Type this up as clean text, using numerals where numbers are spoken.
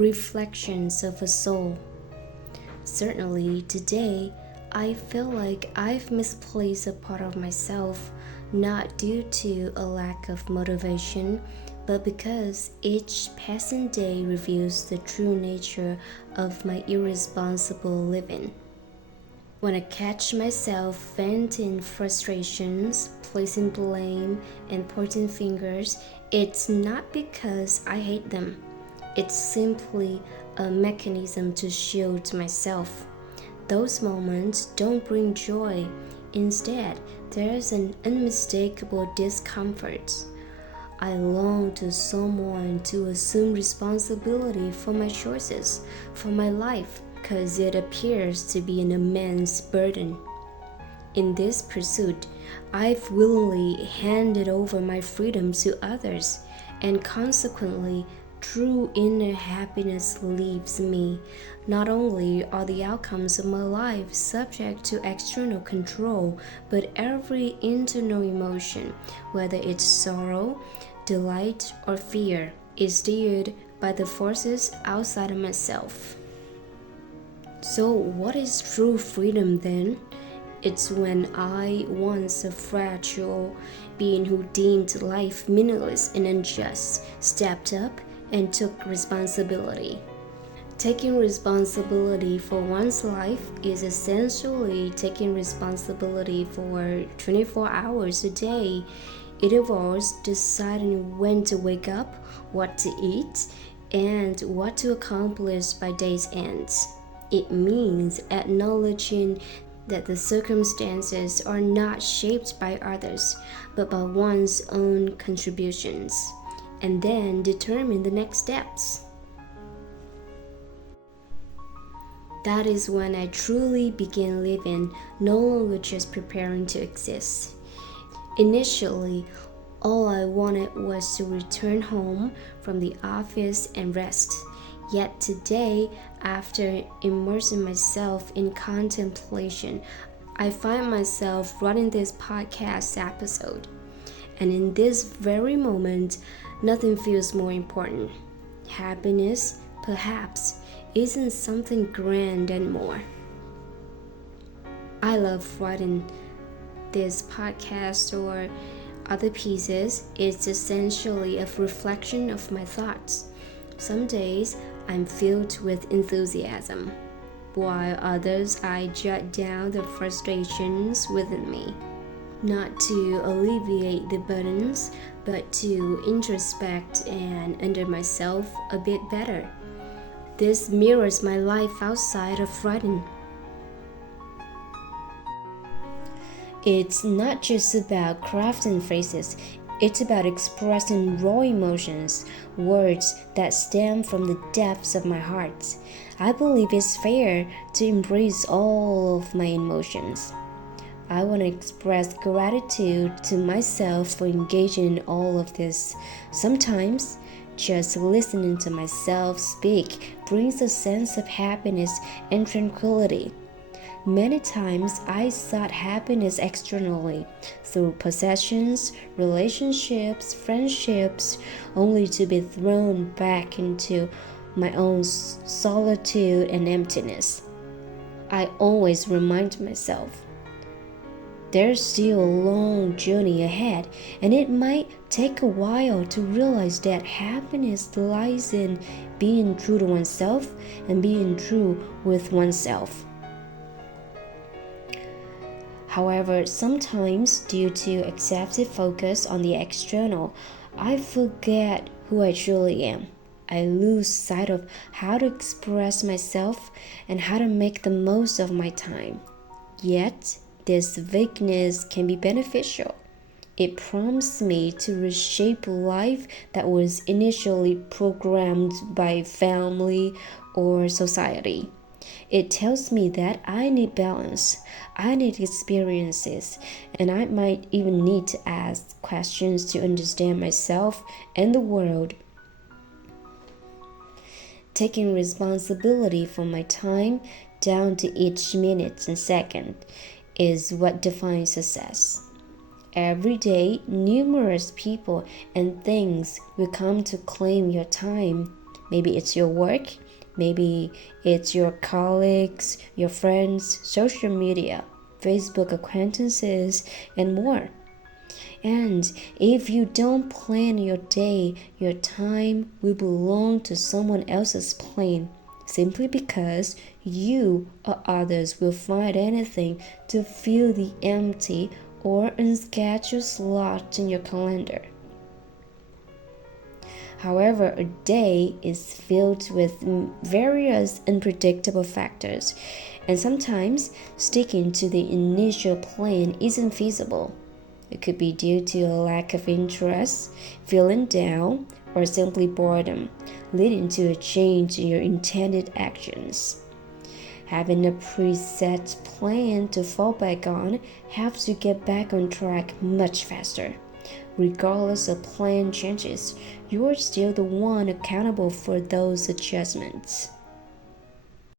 Reflections of a Soul. Certainly, today, I feel like I've misplaced a part of myself, not due to a lack of motivation, but because each passing day reveals the true nature of my irresponsible living. When I catch myself venting frustrations, placing blame, and pointing fingers, it's not because I hate them. It's simply a mechanism to shield myself. Those moments don't bring joy. Instead, there's an unmistakable discomfort. I long to someone to assume responsibility for my choices, for my life, because it appears to be an immense burden. In this pursuit, I've willingly handed over my freedom to others, and consequently, true inner happiness leaves me. Not only are the outcomes of my life subject to external control, but every internal emotion, whether it's sorrow, delight, or fear, is steered by the forces outside of myself. So, what is true freedom then? It's when I, once a fragile being who deemed life meaningless and unjust, stepped up and took responsibility. Taking responsibility for one's life is essentially taking responsibility for 24 hours a day. It involves deciding when to wake up, what to eat, and what to accomplish by day's end. It means acknowledging that the circumstances are not shaped by others, but by one's own contributions, and then determine the next steps. That is when I truly began living, no longer just preparing to exist. Initially, all I wanted was to return home from the office and rest. Yet today, after immersing myself in contemplation, I find myself running this podcast episode. And in this very moment, nothing feels more important. Happiness, perhaps, isn't something grand anymore. I love writing this podcast or other pieces. It's essentially a reflection of my thoughts. Some days I'm filled with enthusiasm, while others I jot down the frustrations within me, not to alleviate the burdens, but to introspect and under myself a bit better. This mirrors my life outside of writing. It's not just about crafting phrases, it's about expressing raw emotions, words that stem from the depths of my heart. I believe it's fair to embrace all of my emotions. I want to express gratitude to myself for engaging in all of this. Sometimes, just listening to myself speak brings a sense of happiness and tranquility. Many times I sought happiness externally through possessions, relationships, friendships, only to be thrown back into my own solitude and emptiness. I always remind myself there's still a long journey ahead, and it might take a while to realize that happiness lies in being true to oneself and being true with oneself. However, sometimes, due to excessive focus on the external, I forget who I truly am. I lose sight of how to express myself and how to make the most of my time. Yet, this vagueness can be beneficial. It prompts me to reshape life that was initially programmed by family or society. It tells me that I need balance, I need experiences, and I might even need to ask questions to understand myself and the world. Taking responsibility for my time down to each minute and second is what defines success. Every day, numerous people and things will come to claim your time. Maybe it's your work, maybe it's your colleagues, your friends, social media, Facebook acquaintances, and more. And if you don't plan your day, your time will belong to someone else's plan, simply because you or others will find anything to fill the empty or unscheduled slot in your calendar. However, a day is filled with various unpredictable factors, and sometimes sticking to the initial plan isn't feasible. It could be due to a lack of interest, feeling down, or simply boredom, leading to a change in your intended actions. Having a preset plan to fall back on helps you get back on track much faster. Regardless of plan changes, you're still the one accountable for those adjustments.